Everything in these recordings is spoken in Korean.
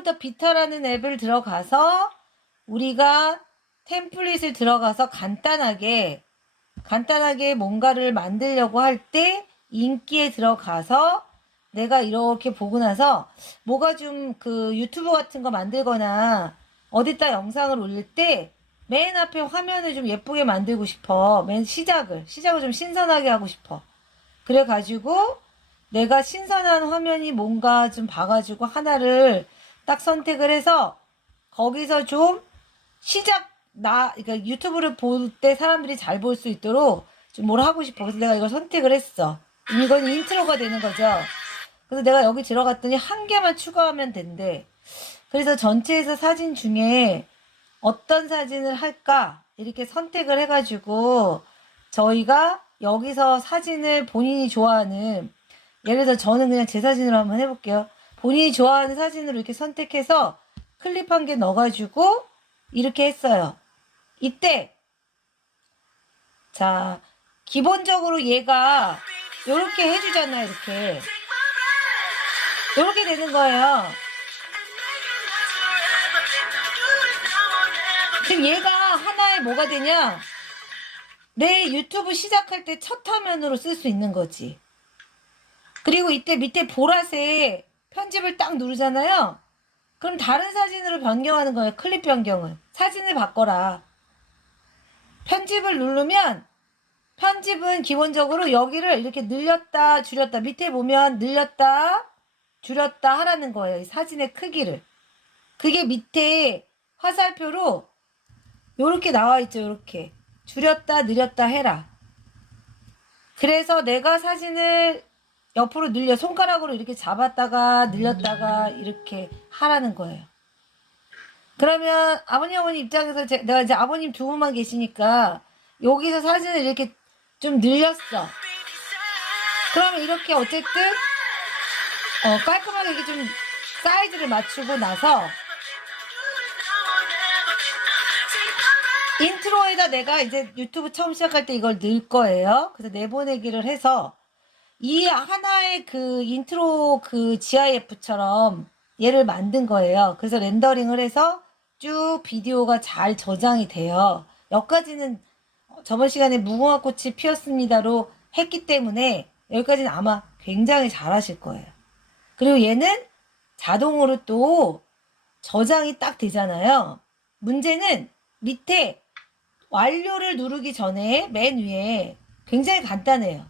처음부터 비타라는 앱을 들어가서 우리가 템플릿을 들어가서 간단하게 뭔가를 만들려고 할 때 인기에 들어가서 내가 이렇게 보고 나서 뭐가 좀 그 유튜브 같은 거 만들거나 어디다 영상을 올릴 때 맨 앞에 화면을 좀 예쁘게 만들고 싶어. 맨 시작을 좀 신선하게 하고 싶어. 그래가지고 내가 신선한 화면이 뭔가 좀 봐가지고 하나를 딱 선택을 해서 거기서 좀 그러니까 유튜브를 볼 때 사람들이 잘 볼 수 있도록 좀 뭘 하고 싶어. 그래서 내가 이걸 선택을 했어. 이건 인트로가 되는 거죠. 그래서 내가 여기 들어갔더니 한 개만 추가하면 된대. 그래서 전체에서 사진 중에 어떤 사진을 할까? 이렇게 선택을 해가지고 저희가 여기서 사진을 본인이 좋아하는, 예를 들어 저는 그냥 제 사진으로 한번 해볼게요. 본인이 좋아하는 사진으로 이렇게 선택해서 클립 한 개 넣어가지고 이렇게 했어요. 이때 자 기본적으로 얘가 이렇게 해주잖아요. 이렇게 되는 거예요. 지금 얘가 하나의 뭐가 되냐, 내 유튜브 시작할 때 첫 화면으로 쓸 수 있는 거지. 그리고 이때 밑에 보라색 편집을 딱 누르잖아요. 그럼 다른 사진으로 변경하는 거예요. 클립 변경은 사진을 바꿔라. 편집을 누르면 편집은 기본적으로 여기를 이렇게 늘렸다 줄였다, 밑에 보면 늘렸다 줄였다 하라는 거예요. 이 사진의 크기를. 그게 밑에 화살표로 요렇게 나와 있죠. 요렇게 줄였다 늘렸다 해라. 그래서 내가 사진을 옆으로 늘려 손가락으로 이렇게 잡았다가 늘렸다가 이렇게 하라는 거예요. 그러면 아버님 어머니 입장에서 내가 이제 아버님 두 분만 계시니까 여기서 사진을 이렇게 좀 늘렸어. 그러면 이렇게 어쨌든 깔끔하게 이렇게 좀 사이즈를 맞추고 나서 인트로에다 내가 이제 유튜브 처음 시작할 때 이걸 넣을 거예요. 그래서 내보내기를 해서 이 하나의 그 인트로 그 GIF처럼 얘를 만든 거예요. 그래서 렌더링을 해서 쭉 비디오가 잘 저장이 돼요. 여기까지는 저번 시간에 무궁화 꽃이 피었습니다로 했기 때문에 여기까지는 아마 굉장히 잘 하실 거예요. 그리고 얘는 자동으로 또 저장이 딱 되잖아요. 문제는 밑에 완료를 누르기 전에 맨 위에 굉장히 간단해요.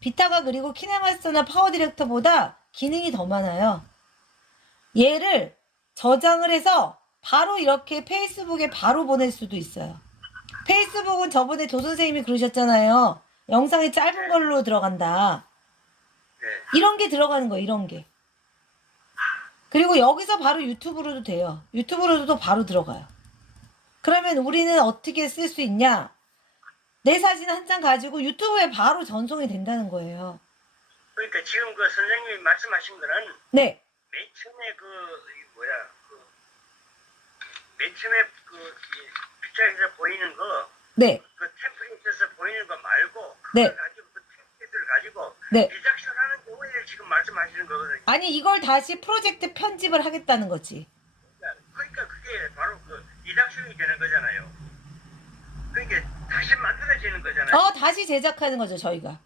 비타가 그리고 키네마스터나 파워 디렉터보다 기능이 더 많아요. 얘를 저장을 해서 바로 이렇게 페이스북에 바로 보낼 수도 있어요. 페이스북은 저번에 도선생님이 그러셨잖아요. 영상이 짧은 걸로 들어간다. 이런 게 들어가는 거예요. 이런 게. 그리고 여기서 바로 유튜브로도 돼요. 유튜브로도 바로 들어가요. 그러면 우리는 어떻게 쓸 수 있냐? 내 사진 한 장 가지고 유튜브에 바로 전송이 된다는 거예요. 그러니까 지금 그 선생님이 말씀하신 거는 네. 맨 처음에 맨 처음에 피처에서 보이는 거, 네. 그 템플릿에서 보이는 거 말고 네. 그걸 가지고 그 템플릿을 가지고 네. 리작션하는 경우에 지금 말씀하시는 거거든요. 아니 이걸 다시 프로젝트 편집을 하겠다는 거지. 그러니까 그게 바로 그 리작션이 되는 거잖아요. 그러니까 다시 만들어지는 거잖아요. 다시 제작하는 거죠 저희가.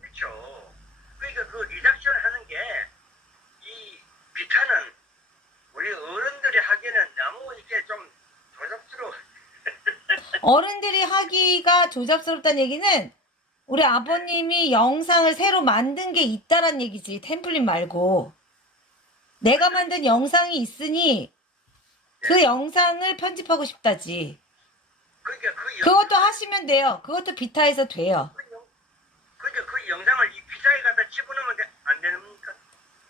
그렇죠. 그러니까 그 리작션 하는 게 이 비타는 우리 어른들이 하기에는 너무 이게 좀 조잡스러워. 어른들이 하기가 조잡스럽다는 얘기는 우리 아버님이 영상을 새로 만든 게 있다란 얘기지. 템플릿 말고. 내가 만든 영상이 있으니 그 영상을 편집하고 싶다지. 그러니까 그것도 하시면 돼요. 그것도 비타에서 돼요. 그러니까 그 영상을 이 피자에 갖다 집어넣으면 안 됩니까?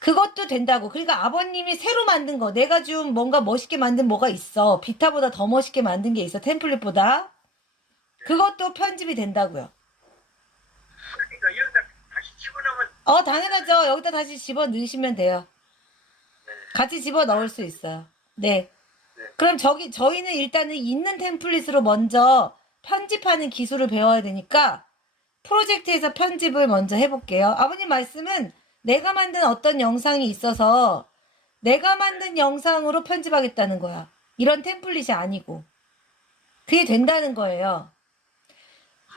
그것도 된다고. 그러니까 아버님이 새로 만든 거, 내가 좀 뭔가 멋있게 만든 뭐가 있어. 비타보다 더 멋있게 만든 게 있어. 템플릿보다. 그것도 편집이 된다고요. 그러니까 여기다 다시 집어넣으면 당연하죠. 여기다 다시 집어 넣으시면 돼요. 같이 집어 넣을 수 있어요. 네. 그럼 저희는 일단은 있는 템플릿으로 먼저 편집하는 기술을 배워야 되니까 프로젝트에서 편집을 먼저 해볼게요. 아버님 말씀은 내가 만든 어떤 영상이 있어서 내가 만든 영상으로 편집하겠다는 거야. 이런 템플릿이 아니고. 그게 된다는 거예요.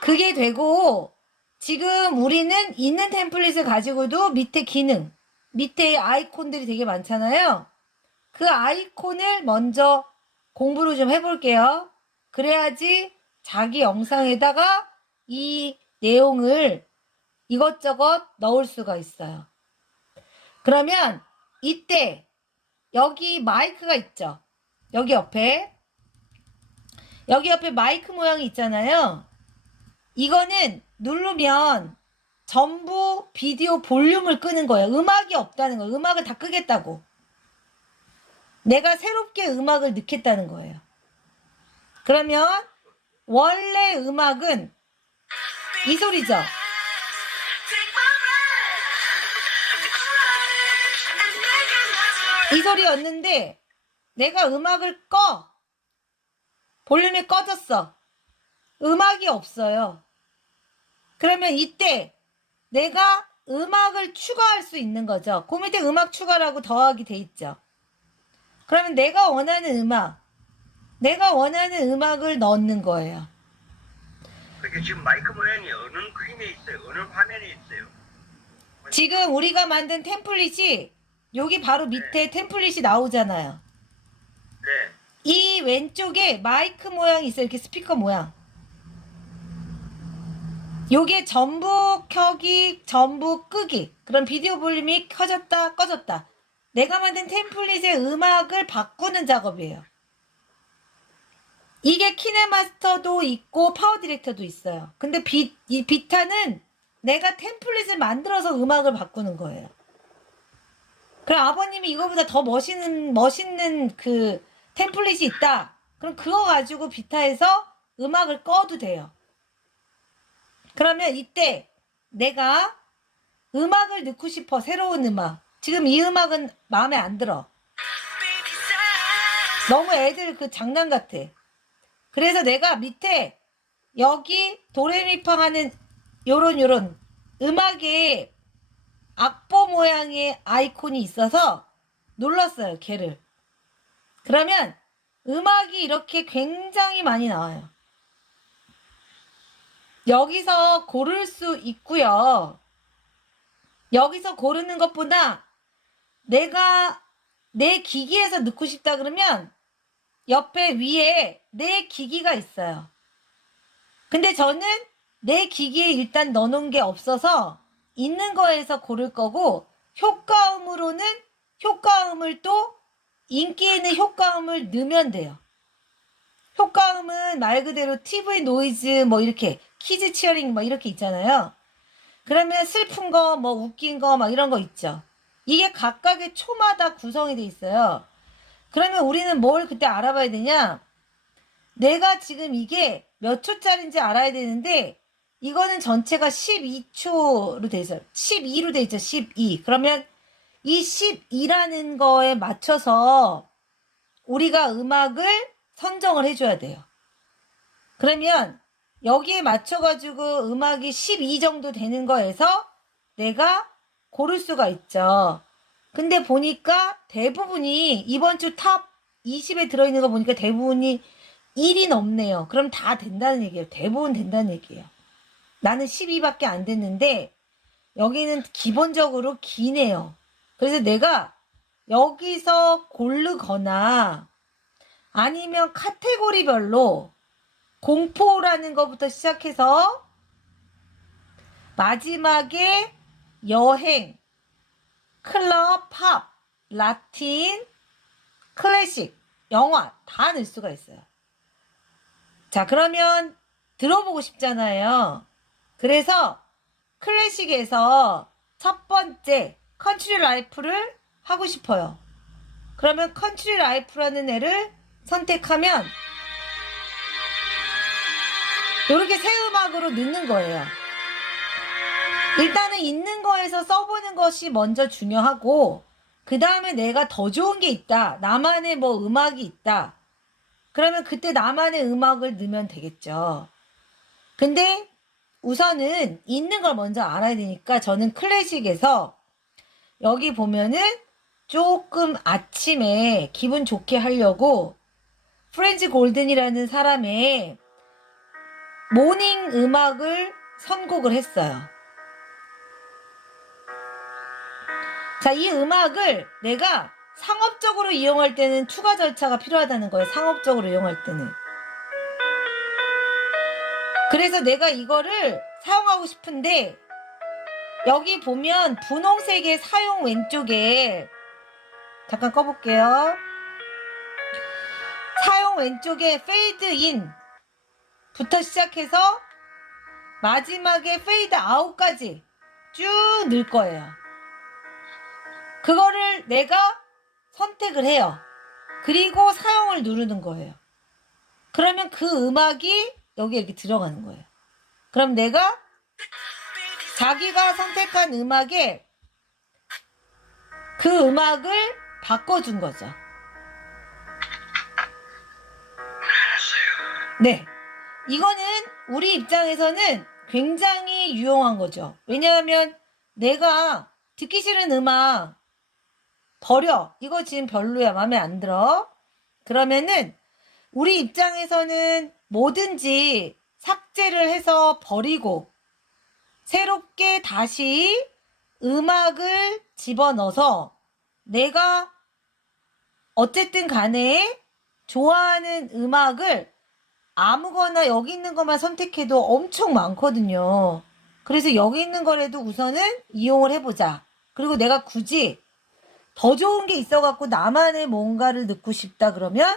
그게 되고 지금 우리는 있는 템플릿을 가지고도 밑에 기능, 밑에 아이콘들이 되게 많잖아요. 그 아이콘을 먼저 공부를 좀 해볼게요. 그래야지 자기 영상에다가 이 내용을 이것저것 넣을 수가 있어요. 그러면 이때 여기 마이크가 있죠. 여기 옆에 마이크 모양이 있잖아요. 이거는 누르면 전부 비디오 볼륨을 끄는 거예요. 음악이 없다는 거예요. 음악을 다 끄겠다고. 내가 새롭게 음악을 넣겠다는 거예요. 그러면 원래 음악은 이 소리죠. 이 소리였는데 내가 음악을 꺼. 볼륨이 꺼졌어. 음악이 없어요. 그러면 이때 내가 음악을 추가할 수 있는 거죠. 그 밑에 음악 추가라고 더하기 돼 있죠. 그러면 내가 원하는 음악을 넣는 거예요. 그게 지금 마이크 모양이 어느 그림에 있어요? 어느 화면에 있어요? 지금 우리가 만든 템플릿이 여기 바로 밑에 템플릿이 나오잖아요. 네. 이 왼쪽에 마이크 모양이 있어요. 이렇게 스피커 모양. 요게 전부 켜기, 전부 끄기. 그럼 비디오 볼륨이 켜졌다, 꺼졌다. 내가 만든 템플릿의 음악을 바꾸는 작업이에요. 이게 키네마스터도 있고 파워 디렉터도 있어요. 근데 이 비타는 내가 템플릿을 만들어서 음악을 바꾸는 거예요. 그럼 아버님이 이거보다 더 멋있는 그 템플릿이 있다. 그럼 그거 가지고 비타에서 음악을 꺼도 돼요. 그러면 이때 내가 음악을 넣고 싶어. 새로운 음악. 지금 이 음악은 마음에 안 들어. 너무 애들 그 장난 같아. 그래서 내가 밑에 여기 도레미팡 하는 요런 음악에 악보 모양의 아이콘이 있어서 눌렀어요. 걔를. 그러면 음악이 이렇게 굉장히 많이 나와요. 여기서 고를 수 있고요. 여기서 고르는 것보다 내가 내 기기에서 넣고 싶다 그러면 옆에 위에 내 기기가 있어요. 근데 저는 내 기기에 일단 넣어놓은 게 없어서 있는 거에서 고를 거고, 효과음으로는 효과음을 또 인기 있는 효과음을 넣으면 돼요. 효과음은 말 그대로 TV 노이즈 뭐 이렇게 키즈 치어링 뭐 이렇게 있잖아요. 그러면 슬픈 거 뭐 웃긴 거 막 이런 거 있죠. 이게 각각의 초마다 구성이 돼 있어요. 그러면 우리는 뭘 그때 알아봐야 되냐? 내가 지금 이게 몇 초짜리인지 알아야 되는데, 이거는 전체가 12초로 돼 있어요. 12로 돼 있죠. 12. 그러면 이 12라는 거에 맞춰서 우리가 음악을 선정을 해줘야 돼요. 그러면 여기에 맞춰가지고 음악이 12 정도 되는 거에서 내가 고를 수가 있죠. 근데 보니까 대부분이 이번 주 탑 20에 들어있는 거 보니까 대부분이 1이 넘네요. 그럼 다 된다는 얘기예요. 대부분 된다는 얘기예요. 나는 12밖에 안 됐는데 여기는 기본적으로 기네요. 그래서 내가 여기서 고르거나 아니면 카테고리별로 공포라는 것부터 시작해서 마지막에 여행, 클럽, 팝, 라틴, 클래식, 영화 다 넣을 수가 있어요. 자, 그러면 들어보고 싶잖아요. 그래서 클래식에서 첫 번째 컨트리 라이프를 하고 싶어요. 그러면 컨트리 라이프라는 애를 선택하면 이렇게 새 음악으로 넣는 거예요. 일단은 있는 거에서 써보는 것이 먼저 중요하고, 그 다음에 내가 더 좋은 게 있다. 나만의 뭐 음악이 있다. 그러면 그때 나만의 음악을 넣으면 되겠죠. 근데 우선은 있는 걸 먼저 알아야 되니까 저는 클래식에서 여기 보면은 조금 아침에 기분 좋게 하려고 프렌즈 골든이라는 사람의 모닝 음악을 선곡을 했어요. 자, 이 음악을 내가 상업적으로 이용할 때는 추가 절차가 필요하다는 거예요. 상업적으로 이용할 때는. 그래서 내가 이거를 사용하고 싶은데 여기 보면 분홍색의 사용 왼쪽에 잠깐 꺼볼게요. 사용 왼쪽에 페이드 인 부터 시작해서 마지막에 페이드 아웃까지 쭉 넣을 거예요. 그거를 내가 선택을 해요. 그리고 사용을 누르는 거예요. 그러면 그 음악이 여기 이렇게 들어가는 거예요. 그럼 내가 자기가 선택한 음악에 그 음악을 바꿔준 거죠. 네. 이거는 우리 입장에서는 굉장히 유용한 거죠. 왜냐하면 내가 듣기 싫은 음악 버려. 이거 지금 별로야. 마음에 안 들어. 그러면은 우리 입장에서는 뭐든지 삭제를 해서 버리고 새롭게 다시 음악을 집어넣어서 내가 어쨌든 간에 좋아하는 음악을 아무거나 여기 있는 것만 선택해도 엄청 많거든요. 그래서 여기 있는 거라도 우선은 이용을 해보자. 그리고 내가 굳이 더 좋은 게 있어갖고 나만의 뭔가를 넣고 싶다 그러면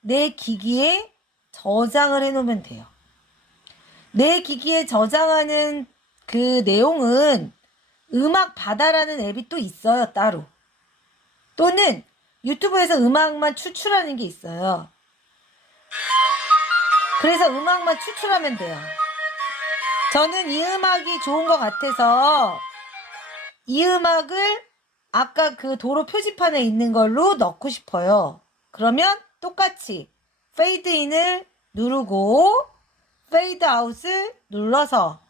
내 기기에 저장을 해놓으면 돼요. 내 기기에 저장하는 그 내용은 음악 바다라는 앱이 또 있어요, 따로. 또는 유튜브에서 음악만 추출하는 게 있어요. 그래서 음악만 추출하면 돼요. 저는 이 음악이 좋은 것 같아서 이 음악을 아까 그 도로 표지판에 있는 걸로 넣고 싶어요. 그러면 똑같이 페이드 인을 누르고 페이드 아웃을 눌러서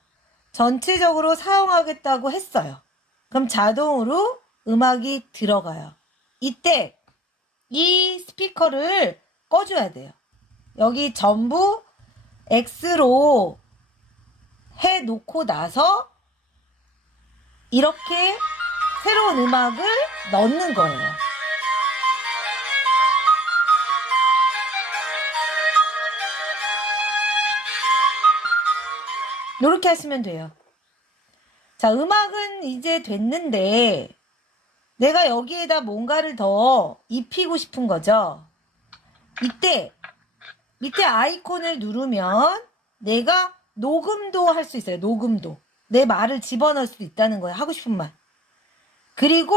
전체적으로 사용하겠다고 했어요. 그럼 자동으로 음악이 들어가요. 이때 이 스피커를 꺼줘야 돼요. 여기 전부 X로 해놓고 나서 이렇게 새로운 음악을 넣는 거예요. 이렇게 하시면 돼요. 자, 음악은 이제 됐는데 내가 여기에다 뭔가를 더 입히고 싶은 거죠. 이때 밑에 아이콘을 누르면 내가 녹음도 할 수 있어요. 녹음도. 내 말을 집어넣을 수 있다는 거예요. 하고 싶은 말. 그리고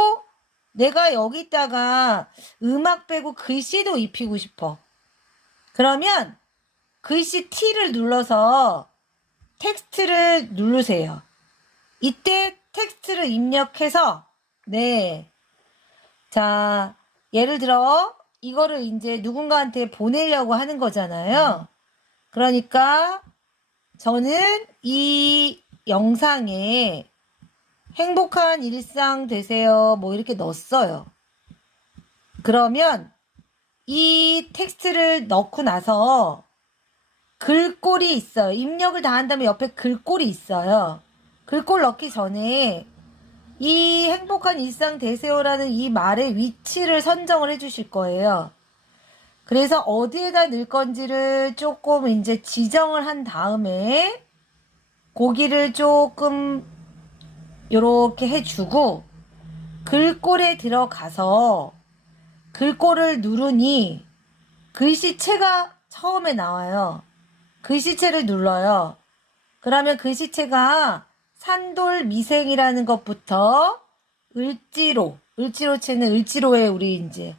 내가 여기다가 음악 빼고 글씨도 입히고 싶어. 그러면 글씨 T를 눌러서 텍스트를 누르세요. 이때 텍스트를 입력해서 네. 자, 예를 들어 이거를 이제 누군가한테 보내려고 하는 거잖아요. 그러니까 저는 이 영상에 행복한 일상 되세요. 뭐 이렇게 넣었어요. 그러면 이 텍스트를 넣고 나서 글꼴이 있어요. 입력을 다 한 다음에 옆에 글꼴이 있어요. 글꼴 넣기 전에 이 행복한 일상 되세요라는 이 말의 위치를 선정을 해 주실 거예요. 그래서 어디에다 넣을 건지를 조금 이제 지정을 한 다음에 고기를 조금 요렇게 해주고 글꼴에 들어가서 글꼴을 누르니 글씨체가 처음에 나와요. 글씨체를 눌러요. 그러면 글씨체가 산돌미생이라는 것부터 을지로체는 을지로에 우리 이제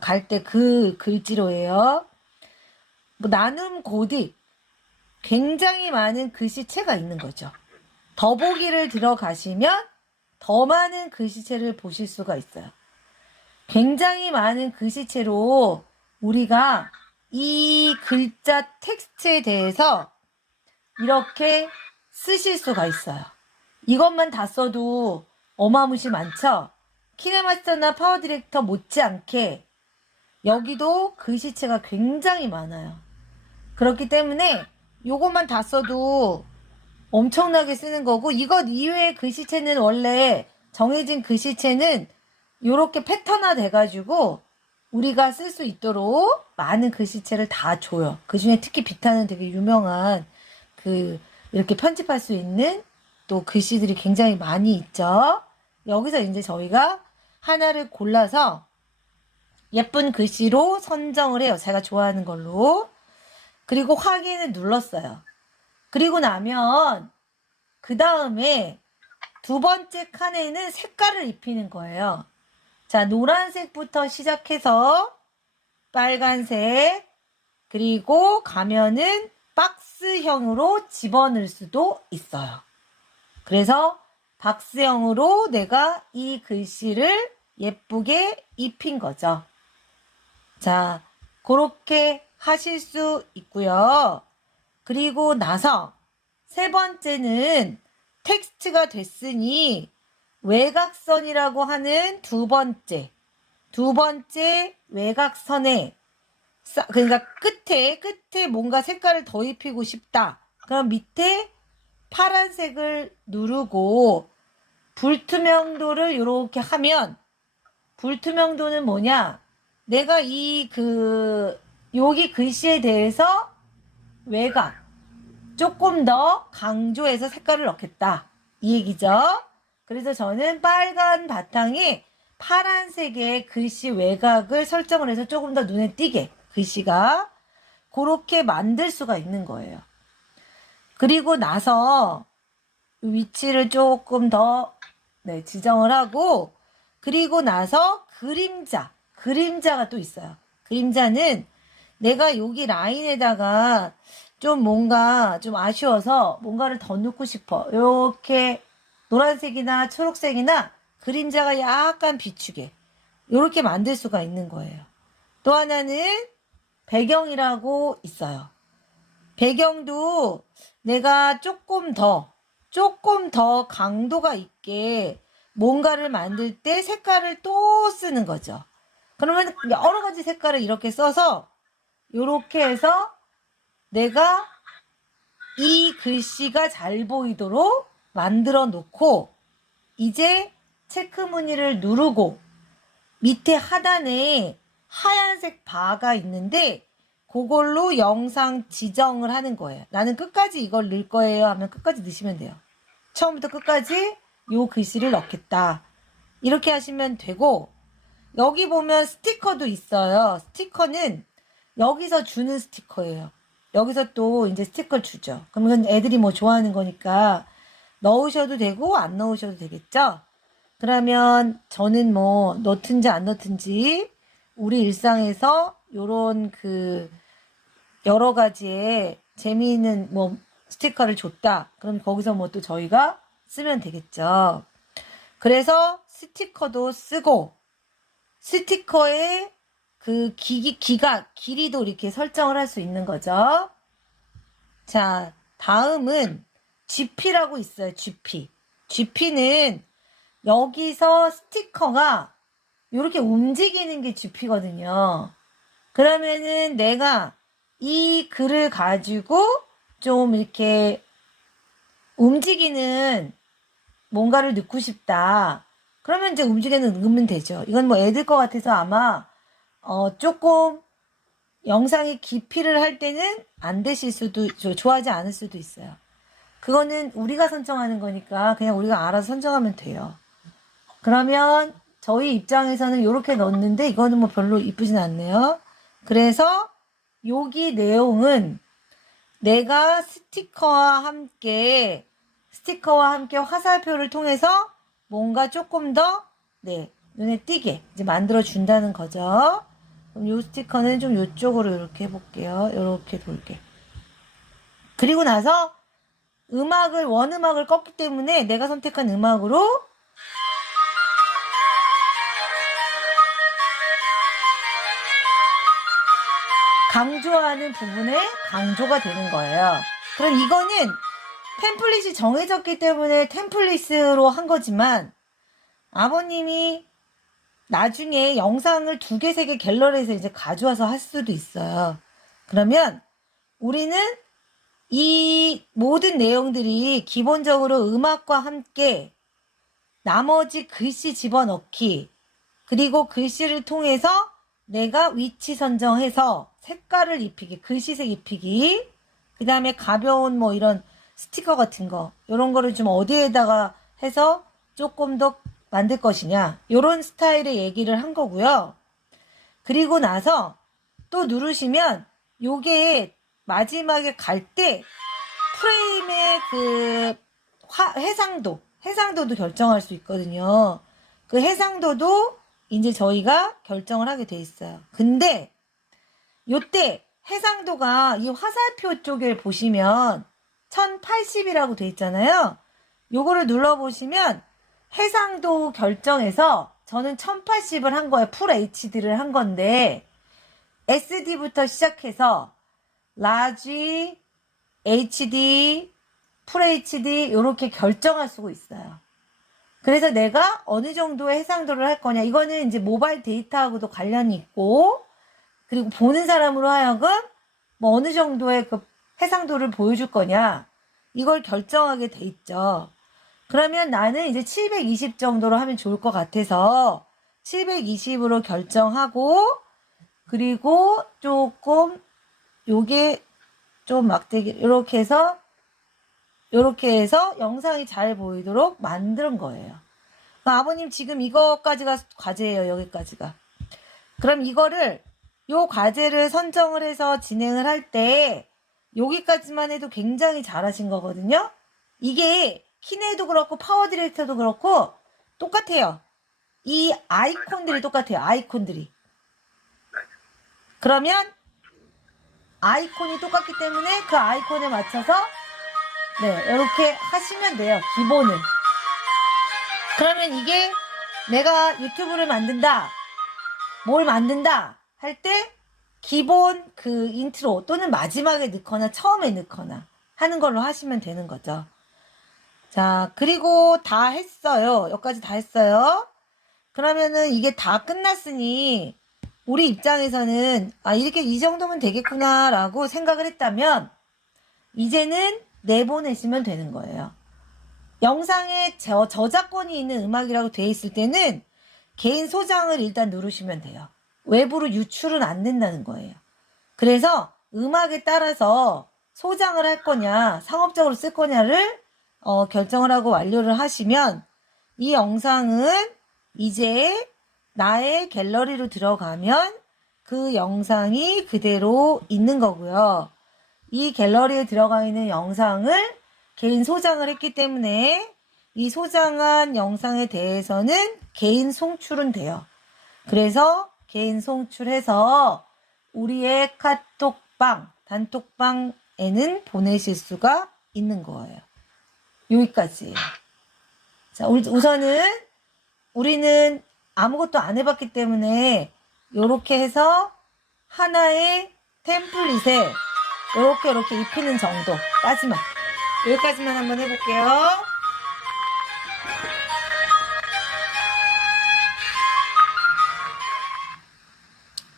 갈 때 그 글지로예요. 뭐 나눔 고딕 굉장히 많은 글씨체가 있는 거죠. 더보기를 들어가시면 더 많은 글씨체를 보실 수가 있어요. 굉장히 많은 글씨체로 우리가 이 글자 텍스트에 대해서 이렇게 쓰실 수가 있어요. 이것만 다 써도 어마무시 많죠? 키네마스터나 파워 디렉터 못지않게 여기도 글씨체가 굉장히 많아요. 그렇기 때문에 요것만 다 써도 엄청나게 쓰는 거고, 이것 이외의 글씨체는 원래 정해진 글씨체는 요렇게 패턴화 돼가지고 우리가 쓸 수 있도록 많은 글씨체를 다 줘요. 그 중에 특히 비타는 되게 유명한 이렇게 편집할 수 있는 또 글씨들이 굉장히 많이 있죠. 여기서 이제 저희가 하나를 골라서 예쁜 글씨로 선정을 해요. 제가 좋아하는 걸로. 그리고 확인을 눌렀어요. 그리고 나면 그 다음에 두 번째 칸에는 색깔을 입히는 거예요. 자, 노란색부터 시작해서 빨간색, 그리고 가면은 박스형으로 집어넣을 수도 있어요. 그래서 박스형으로 내가 이 글씨를 예쁘게 입힌 거죠. 자, 그렇게 하실 수 있고요. 그리고 나서 세 번째는 텍스트가 됐으니 외곽선이라고 하는 두 번째 외곽선에, 그러니까 끝에 뭔가 색깔을 더 입히고 싶다. 그럼 밑에 파란색을 누르고 불투명도를 이렇게 하면, 불투명도는 뭐냐? 내가 여기 글씨에 대해서 외곽 조금 더 강조해서 색깔을 넣겠다, 이 얘기죠. 그래서 저는 빨간 바탕에 파란색의 글씨 외곽을 설정을 해서 조금 더 눈에 띄게 글씨가 그렇게 만들 수가 있는 거예요. 그리고 나서 위치를 조금 더 지정을 하고, 그리고 나서 그림자가 또 있어요. 그림자는 내가 여기 라인에다가 좀 뭔가 좀 아쉬워서 뭔가를 더 넣고 싶어. 이렇게 노란색이나 초록색이나 그림자가 약간 비추게 이렇게 만들 수가 있는 거예요. 또 하나는 배경이라고 있어요. 배경도 내가 조금 더 강도가 있게 뭔가를 만들 때 색깔을 또 쓰는 거죠. 그러면 여러 가지 색깔을 이렇게 써서 이렇게 해서 내가 이 글씨가 잘 보이도록 만들어 놓고, 이제 체크 무늬를 누르고 밑에 하단에 하얀색 바가 있는데 그걸로 영상 지정을 하는 거예요. 나는 끝까지 이걸 넣을 거예요 하면 끝까지 넣으시면 돼요. 처음부터 끝까지 요 글씨를 넣겠다, 이렇게 하시면 되고, 여기 보면 스티커도 있어요. 스티커는 여기서 주는 스티커예요. 여기서 또 이제 스티커를 주죠. 그러면 애들이 뭐 좋아하는 거니까 넣으셔도 되고 안 넣으셔도 되겠죠. 그러면 저는 뭐 넣든지 안 넣든지 우리 일상에서 요런 여러 가지의 재미있는 뭐 스티커를 줬다, 그럼 거기서 뭐 또 저희가 쓰면 되겠죠. 그래서 스티커도 쓰고, 스티커의 길이도 이렇게 설정을 할 수 있는 거죠. 자, 다음은 GP라고 있어요. GP는 여기서 스티커가 이렇게 움직이는 게 GP거든요. 그러면은 내가 이 글을 가지고 좀 이렇게 움직이는 뭔가를 넣고 싶다. 그러면 이제 움직이는 넣으면 되죠. 이건 뭐 애들 것 같아서 아마 조금 영상의 깊이를 할 때는 안 되실 수도, 좋아하지 않을 수도 있어요. 그거는 우리가 선정하는 거니까 그냥 우리가 알아서 선정하면 돼요. 그러면 저희 입장에서는 이렇게 넣었는데 이거는 뭐 별로 이쁘진 않네요. 그래서 여기 내용은 내가 스티커와 함께 화살표를 통해서 뭔가 조금 더 눈에 띄게 이제 만들어 준다는 거죠. 그럼 이 스티커는 좀 이쪽으로 이렇게 해볼게요. 이렇게 돌게. 그리고 나서 원음악을 껐기 때문에 내가 선택한 음악으로 강조하는 부분에 강조가 되는 거예요. 그럼 이거는 템플릿이 정해졌기 때문에 템플릿으로 한 거지만, 아버님이 나중에 영상을 2개, 3개 갤러리에서 이제 가져와서 할 수도 있어요. 그러면 우리는 이 모든 내용들이 기본적으로 음악과 함께 나머지 글씨 집어넣기, 그리고 글씨를 통해서 내가 위치 선정해서 색깔을 입히기, 글씨색 입히기, 그 다음에 가벼운 뭐 이런 스티커 같은 거, 이런 거를 좀 어디에다가 해서 조금 더 만들 것이냐, 이런 스타일의 얘기를 한 거고요. 그리고 나서 또 누르시면 요게 마지막에 갈 때 프레임의 그 해상도도 결정할 수 있거든요. 그 해상도도 이제 저희가 결정을 하게 돼 있어요. 근데 요때 해상도가 이 화살표 쪽에 보시면 1080이라고 돼 있잖아요. 요거를 눌러보시면 해상도 결정해서 저는 1080을 한 거예요. 풀 HD를 한 건데 SD부터 시작해서 라지, HD, 풀 HD 이렇게 결정할 수가 있어요. 그래서 내가 어느 정도의 해상도를 할 거냐. 이거는 이제 모바일 데이터하고도 관련이 있고, 그리고 보는 사람으로 하여금 뭐 어느 정도의 그 해상도를 보여줄 거냐. 이걸 결정하게 돼 있죠. 그러면 나는 이제 720 정도로 하면 좋을 것 같아서 720으로 결정하고, 그리고 조금 요게 좀 막대기 이렇게 해서 영상이 잘 보이도록 만든 거예요. 그러니까 아버님 지금 이거까지가 과제예요. 여기까지가. 그럼 이거를 요 과제를 선정을 해서 진행을 할 때 여기까지만 해도 굉장히 잘하신 거거든요. 이게 키네도 그렇고 파워 디렉터도 그렇고 똑같아요. 이 아이콘들이 똑같아요. 아이콘들이. 그러면 아이콘이 똑같기 때문에 그 아이콘에 맞춰서 네, 이렇게 하시면 돼요. 기본은. 그러면 이게 내가 유튜브를 만든다, 뭘 만든다 할 때 기본 그 인트로 또는 마지막에 넣거나 처음에 넣거나 하는 걸로 하시면 되는 거죠. 자, 그리고 다 했어요. 여기까지 다 했어요. 그러면은 이게 다 끝났으니 우리 입장에서는 아, 이렇게 이 정도면 되겠구나 라고 생각을 했다면 이제는 내보내시면 되는 거예요. 영상에 저작권이 있는 음악이라고 되어 있을 때는 개인 소장을 일단 누르시면 돼요. 외부로 유출은 안 된다는 거예요. 그래서 음악에 따라서 소장을 할 거냐, 상업적으로 쓸 거냐를 결정을 하고 완료를 하시면 이 영상은 이제 나의 갤러리로 들어가면 그 영상이 그대로 있는 거고요. 이 갤러리에 들어가 있는 영상을 개인 소장을 했기 때문에 이 소장한 영상에 대해서는 개인 송출은 돼요. 그래서 개인 송출해서 우리의 카톡방, 단톡방에는 보내실 수가 있는 거예요. 여기까지예요. 자, 우선은 우리는 아무것도 안 해봤기 때문에 이렇게 해서 하나의 템플릿에 이렇게 입히는 정도까지만, 여기까지만 한번 해볼게요.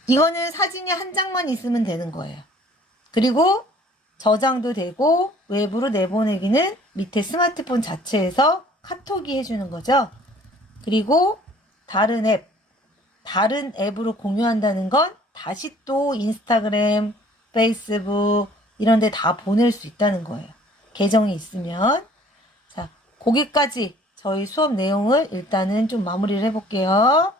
이거는 사진이 한 장만 있으면 되는 거예요. 그리고 저장도 되고 외부로 내보내기는 밑에 스마트폰 자체에서 카톡이 해주는 거죠. 그리고 다른 앱으로 공유한다는 건 다시 또 인스타그램, 페이스북 이런 데 다 보낼 수 있다는 거예요. 계정이 있으면. 자, 거기까지 저희 수업 내용을 일단은 좀 마무리를 해볼게요.